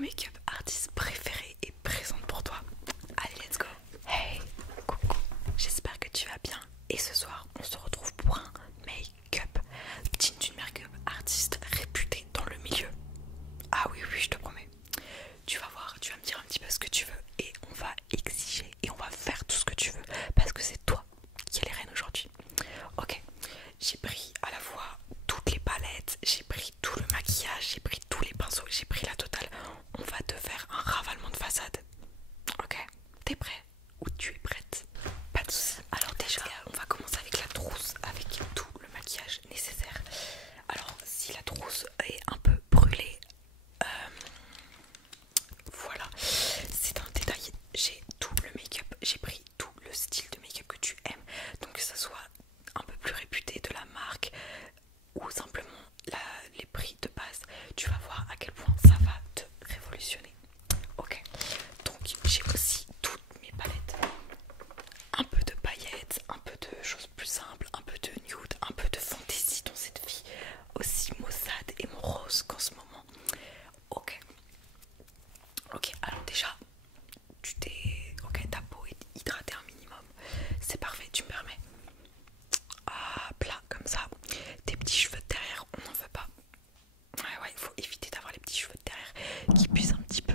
make-up artiste préférée est présente pour toi. Allez, let's go. Hey, coucou, j'espère que tu vas bien. Et ce soir, on se retrouve pour un make-up digne d'une make-up artiste réputée dans le milieu. Ah oui, oui, je te promets. Tu vas voir, tu vas me dire un petit peu ce que tu veux et on va exiger et on va faire tout ce que tu veux parce que c'est toi qui es les reines aujourd'hui. Ok, j'ai pris à la fois toutes les palettes, j'ai pris tout le maquillage, j'ai pris tous les pinceaux, j'ai pris la totale. On va te faire un ravalement de façade. Ok, t'es prêt ou tu es prête? Pas de soucis. Alors déjà, on va commencer avec la trousse, avec tout le maquillage nécessaire. Alors si la trousse est un peu brûlée, voilà, c'est un détail. J'ai tout le make-up, j'ai pris tout le style de make-up que tu aimes. Donc que ça soit un peu plus réputé de la marque ou simplement les prix de base, tu vas voir à quel point ça va te révolutionner. Ok, donc j'ai aussi toutes mes palettes, un peu de paillettes, un peu de choses plus simples, un peu de nude, un peu de fantaisie dans cette vie, aussi maussade et morose qu'en ce moment. Ok, ok, alors déjà tu t'es, ok, ta peau est hydratée un minimum, c'est parfait, tu me permets. Ah, plat comme ça, tes petits cheveux de derrière, on n'en veut pas. Ouais, ouais, il faut éviter d'avoir les petits cheveux de derrière qui puissent un petit peu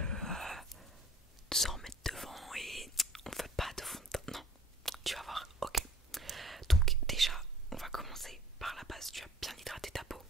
s'en mettre devant et on veut pas de fond de teint. Non, tu vas voir, ok. Donc déjà, on va commencer par la base. Tu as bien hydraté ta peau.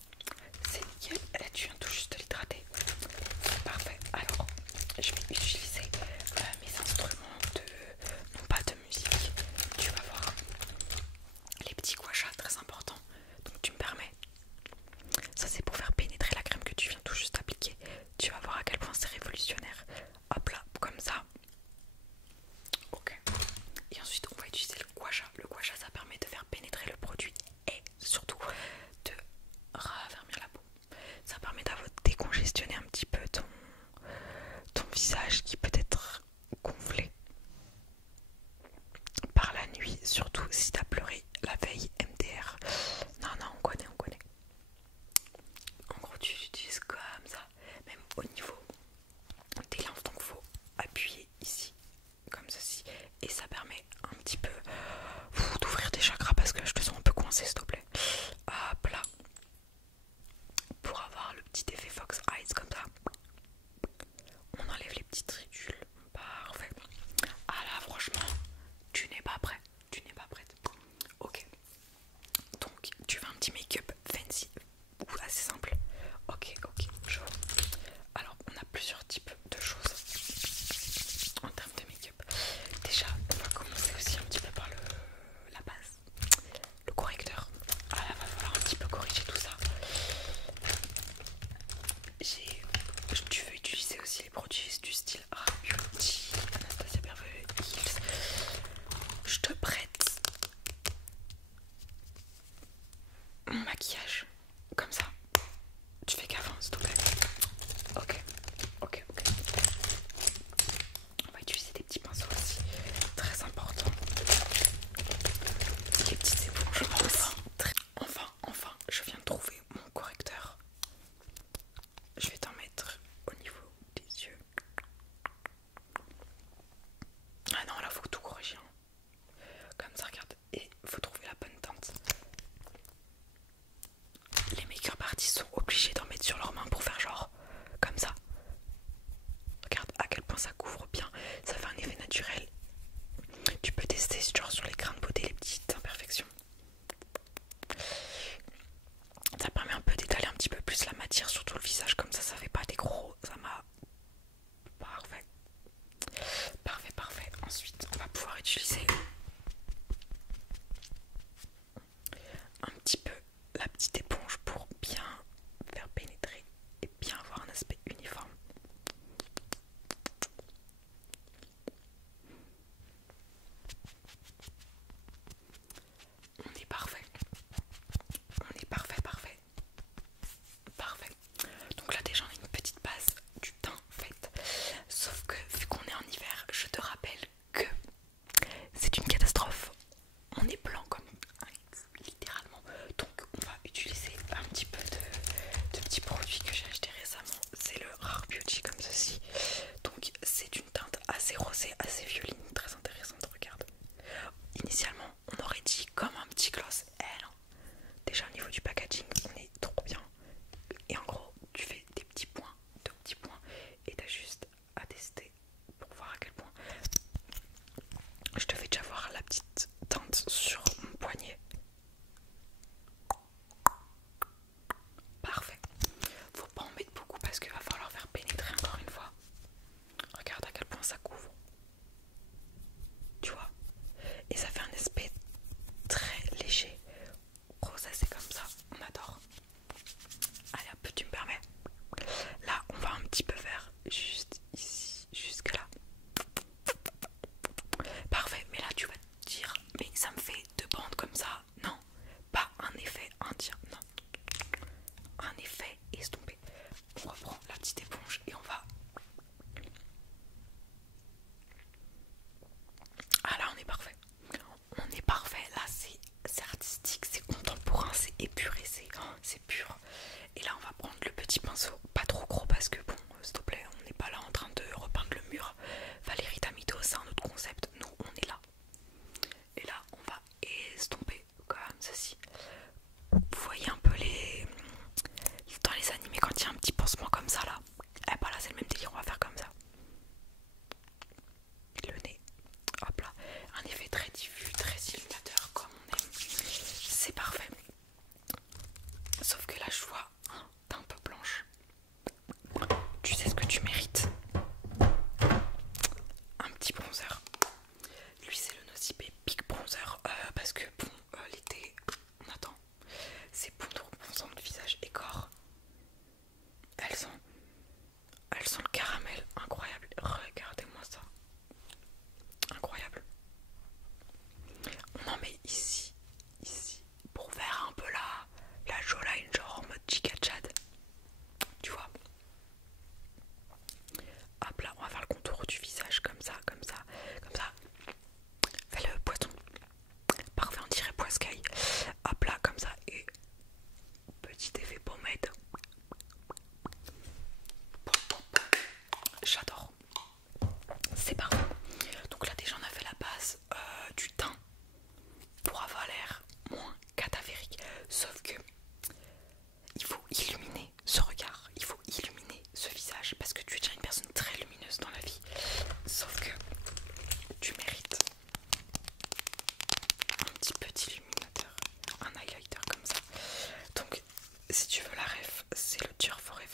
c'est le Dior Forever.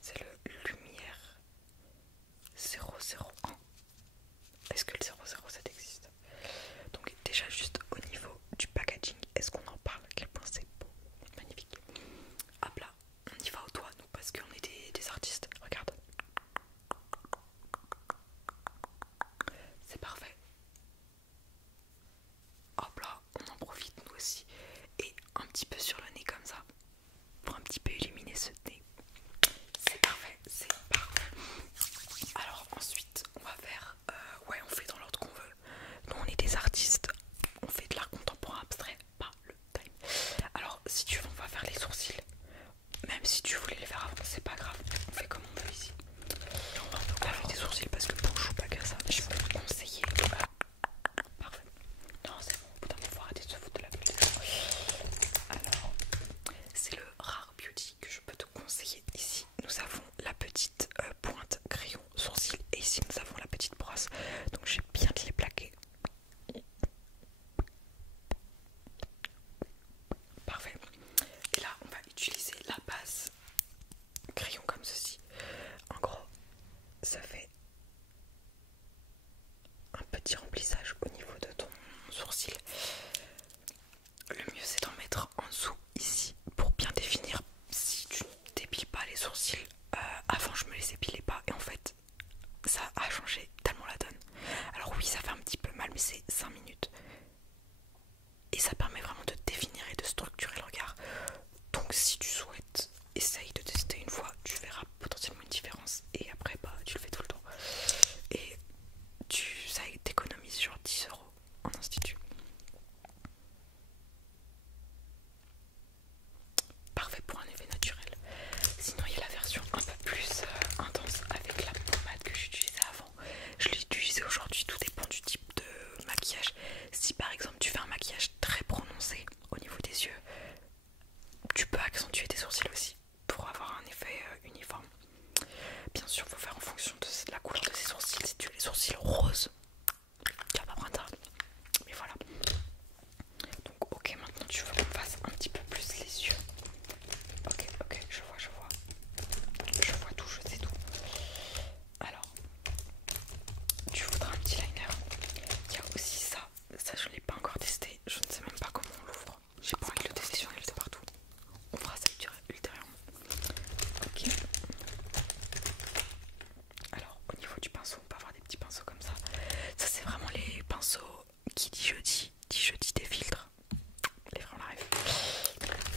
C'est le Lumière 001. Est-ce que le 007 existe? Donc déjà juste au niveau du packaging, est-ce qu'on en parle? À quel point c'est beau, magnifique. Hop là, on y va au doigt nous parce qu'on est des artistes. Regarde. C'est parfait. Hop là, on en profite nous aussi. Et un petit peu sur le nez comme ça. Pour un petit peu illuminer ce nez. C'est parfait, c'est parfait. Alors ensuite on va faire, ouais on fait dans l'ordre qu'on veut. Nous on est des artistes, on fait de l'art contemporain abstrait, pas le time. Alors si tu veux on va faire les sourcils. Même si tu voulais les faire avant, c'est pas grave, on fait comme on veut ici. On va pas faire des sourcils parce que bon je joue pas que ça. Je vais te conseiller. Parfait. Non c'est bon, putain mais faut arrêter de se foutre de la gueule des gens. Alors, c'est le Rare Beauty que je peux te conseiller. Ici nous avons la petite pointe crayon sourcil et ici nous avons la petite brosse. Donc j'ai bien de les plaquer. Parfait. Et là on va utiliser la base crayon comme ceci. En gros ça fait un petit remplissage au niveau de ton sourcil. Le mieux c'est d'en mettre en dessous ici pour bien définir. Si tu ne dépiles pas les sourcils, avant je me les épilais pas et en fait ça a changé tellement la donne. Alors oui ça fait un petit peu mal mais c'est 5 minutes et ça permet vraiment de définir et de structurer le regard. Donc si tu souhaites, essaye de tester une fois, tu verras potentiellement une différence et après bah tu le fais tout le temps. Et ça t'économise genre 10 € en institut. Parfait pour un effet naturel. Sinon il y a la version un peu plus intense avec la pommade que j'utilisais avant. Je l'ai utilisée aujourd'hui, tout dépend du type de maquillage. Si par exemple tu fais un maquillage très prononcé au niveau des yeux, tu peux accentuer tes sourcils aussi pour avoir un effet uniforme. Bien sûr, il faut faire en fonction de la couleur de ses sourcils. Si tu as les sourcils roses, tu vas pas prendre ça. Mais voilà. Donc, ok, maintenant tu veux qu'on fasse un petit peu plus les yeux. Ok, je vois. Je vois tout, je sais tout. Alors, tu voudras un petit liner. Il y a aussi ça. Ça, je ne l'ai pas encore testé. Je ne sais même pas comment on l'ouvre. J'ai pas envie de le tester sur elle de partout. On fera ça ultérieurement. Ok. Alors au niveau du pinceau, on peut avoir des petits pinceaux comme ça. Ça c'est vraiment les pinceaux qui dit jeudi des filtres. Les vrais on l'arrive.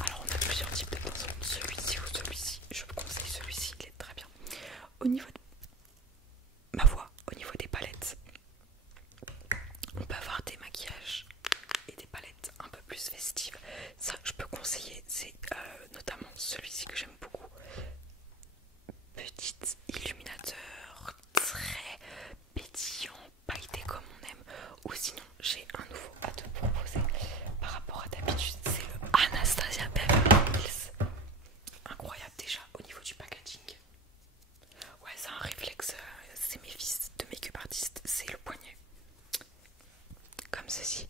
Alors on a plusieurs types de pinceaux. Celui-ci ou celui-ci. Je vous conseille celui-ci, il est très bien. Au niveau de ma voix, au niveau des palettes, on peut avoir des maquillages et des palettes un peu plus festives. Ça je peux conseiller, c'est notamment celui-ci que j'aime beaucoup. Petit illuminateur très pétillant, pailleté comme on aime. Ou sinon j'ai un nouveau à te proposer par rapport à d'habitude, c'est le Anastasia Beverly Hills. Incroyable déjà au niveau du packaging. Ouais c'est un réflexe, c'est mes fils de make-up artiste, c'est le poignet. Comme ceci.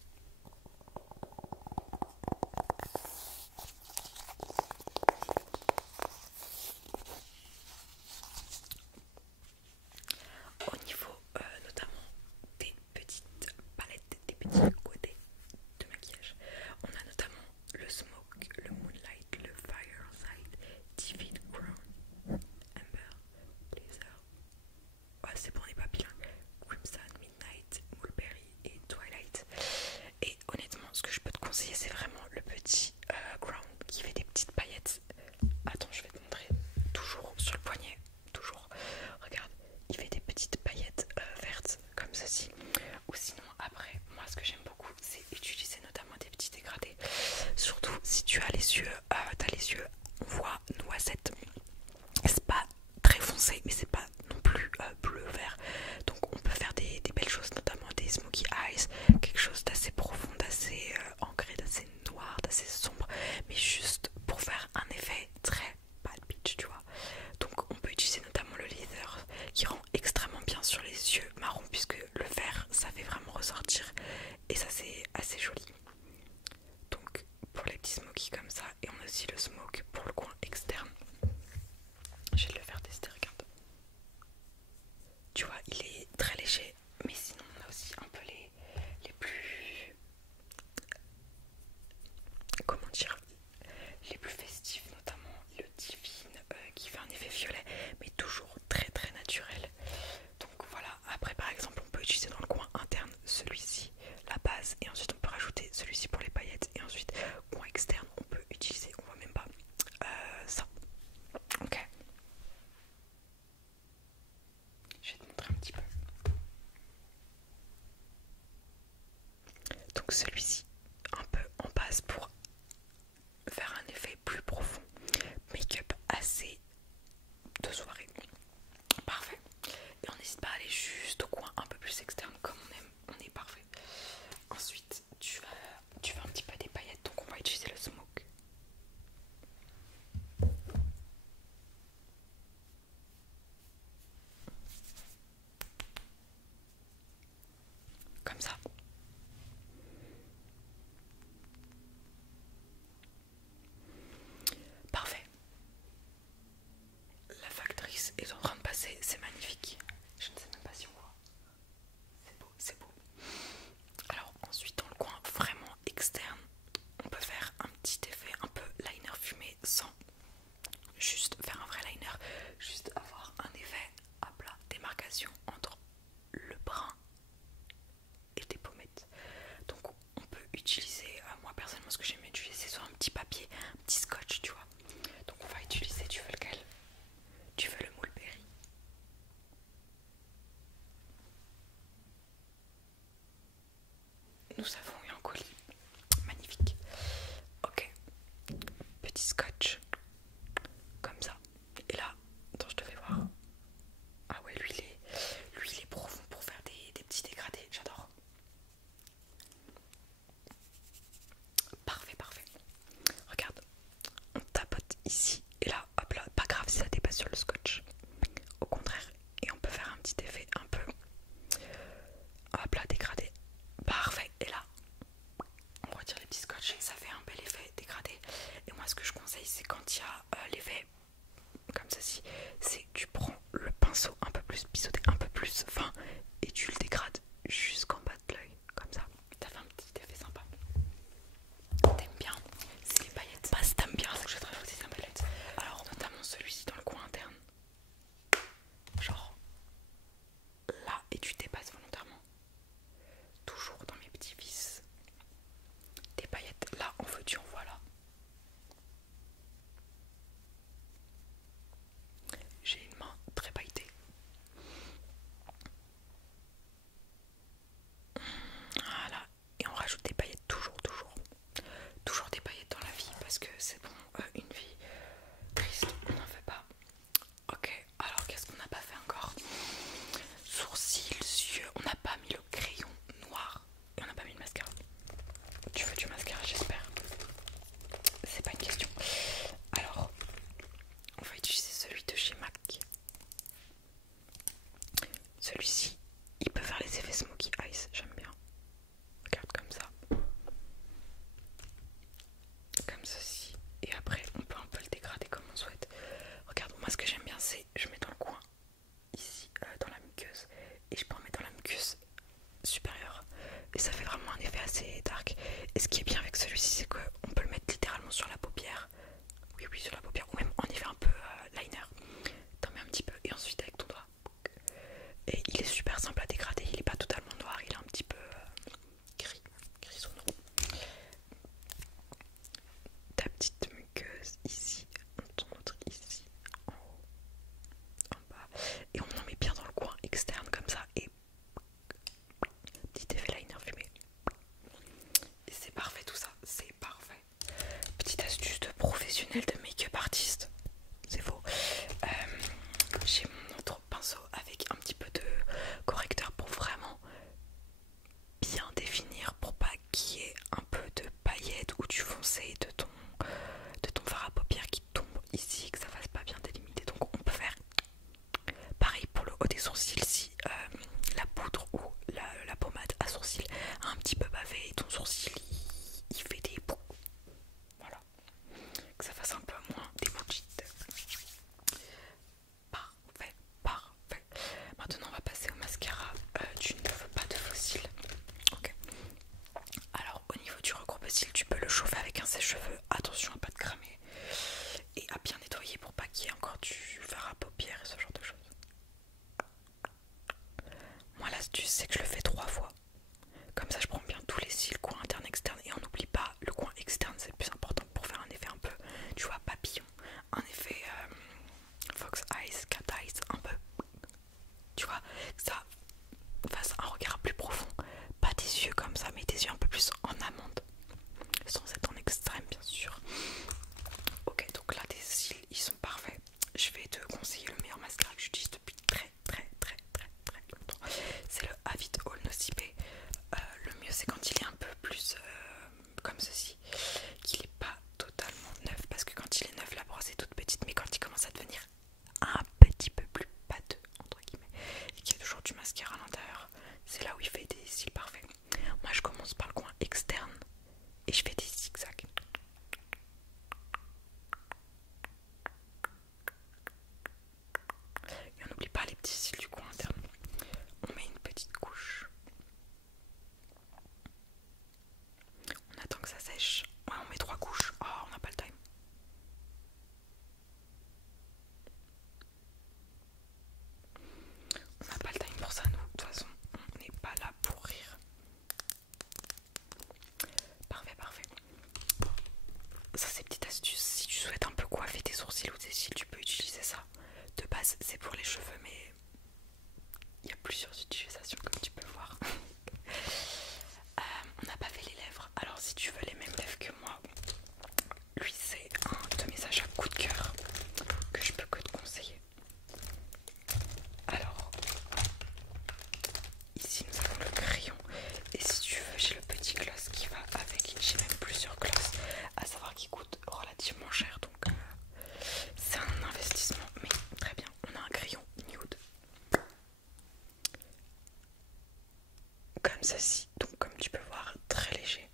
comme ceci, c'est tu prends le pinceau un peu plus biseauté, un peu plus fin et tu le dégrades jusqu'en bas de l'œil, comme ça. Ça fait un petit effet sympa. T'aimes bien? C'est les paillettes. Bah si t'aimes bien, c'est que je vais te rajouter des paillettes. Alors notamment celui-ci dans le coin interne. Genre là, et tu dépasses volontairement. Toujours dans mes petits vis. Des paillettes là, en veux-tu, en voilà. J'ai une main très pailletée. Voilà, et on rajoute des paillettes toujours des paillettes dans la vie parce que c'est bon, une vie triste, on n'en fait pas. Ok, alors qu'est-ce qu'on n'a pas fait encore? Sourcils, yeux, on n'a pas mis le crayon noir et on n'a pas mis le mascara. Tu veux du mascara, j'espère. C'est pas une question. Alors, on va utiliser celui de chez MAC. Celui-ci, il peut faire les effets Smoky Eyes, j'aime bien. Regarde comme ça. Comme ceci. Et après, on peut un peu le dégrader comme on souhaite. Regarde, moi ce que j'aime bien, c'est je mets dans le coin, ici, dans la muqueuse. Et je peux en mettre dans la muqueuse supérieure. Et ça fait vraiment un effet assez dark. Et ce qui est bien avec celui-ci, c'est qu'on peut le mettre littéralement sur la paupière. Oui, sur la paupière. Ou même en effet un peu liner. T'en mets un petit peu et ensuite avec ton doigt. Et il est super simple à dégrader. Il est pas totalement noir, il est un petit peu gris grisonnant. Ta petite muqueuse ici, ton autre ici, en haut, en bas. Et on en met bien dans le coin externe comme ça. Et petit effet liner fumé. Et c'est parfait tout ça, c'est parfait. Petite astuce de professionnel de make-up artiste. C'est faux. J'ai mon autre pinceau avec un petit peu de correcteur pour vraiment bien définir, pour pas qu'il y ait un peu de paillettes ou du foncé de ton fard à paupières qui tombe ici, que ça fasse pas bien délimité. Donc on peut faire pareil pour le haut des sourcils si la poudre ou la pommade à sourcils a un petit peu bavé et ton sourcil il fait des bouts. Voilà, que ça fasse un peu moins des bougites. Parfait. Maintenant on va passer au mascara. Tu ne veux pas de faux cils. Ok. Alors au niveau du regroupe cils, tu peux le chauffer avec un sèche-cheveux. Attention à pas te cramer et à bien nettoyer pour pas qu'il y ait encore du fard à paupières et ce genre de choses. Moi l'astuce c'est que je le fais 3 fois. Comme ça je prends bien tous les cils, coin interne, externe, et on n'oublie pas le coin externe, c'est le plus important pour faire un effet un peu, tu vois, papillon, un effet fox eyes, cat eyes, un peu, tu vois, que ça fasse un regard plus profond, pas des yeux comme ça, mais des yeux un peu plus en amande, sans être en extrême bien sûr. Ok, donc là tes cils ils sont parfaits. Je vais te conseiller le meilleur mascara que j'utilise depuis très longtemps. C'est le Avid All Nocipé. Le mieux c'est quand il est un peu plus comme ceci, qu'il est pas totalement neuf, parce que quand il est neuf la brosse est toute petite, mais quand il commence à devenir un petit peu plus pâteux entre guillemets et qu'il y a toujours du mascara à l'intérieur, c'est là où il fait des cils parfaits. Moi je commence par le coin externe et je fais des zigzags. Et on n'oublie pas les petits cils du coin interne. On met une petite couche. On attend que ça sèche. Ouais, on met 3 couches. Oh, on n'a pas le time. On n'a pas le time pour ça, nous. De toute façon, on n'est pas là pour rire. Parfait. Ça, c'est petite astuce. Si tu souhaites un peu coiffer tes sourcils ou tes cils, tu peux utiliser ça. De base, c'est pour les cheveux, mais il y a plusieurs utilisations, comme tu peux voir. On n'a pas fait les lèvres. Alors, si tu veux les mêmes lèvres que moi, lui, c'est un de mes achats coup de cœur que je peux que te conseiller. Alors, ici nous avons le crayon. Et si tu veux, j'ai le petit gloss qui va avec. J'ai même plusieurs gloss, à savoir qu'ils coûtent relativement cher. Donc, c'est un investissement, mais très bien. On a un crayon nude. Comme ceci. Donc, comme tu peux voir, très léger.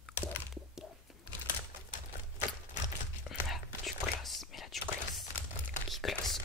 On a du gloss, mais là du gloss qui gloss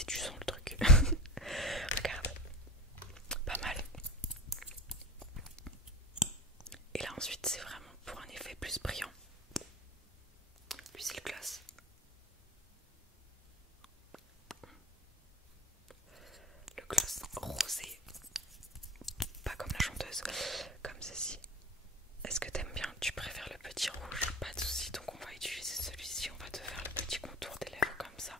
c'est du son le truc. Regarde, pas mal. Et là ensuite c'est vraiment pour un effet plus brillant. Lui c'est le gloss. Le gloss rosé. Pas comme la chanteuse, comme ceci. Est-ce que t'aimes bien? Tu préfères le petit rouge? Pas de soucis, donc on va utiliser celui-ci. On va te faire le petit contour des lèvres comme ça.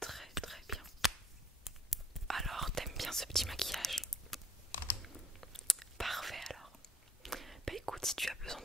Très très bien. Alors, t'aimes bien ce petit maquillage? Parfait alors. Bah écoute, si tu as besoin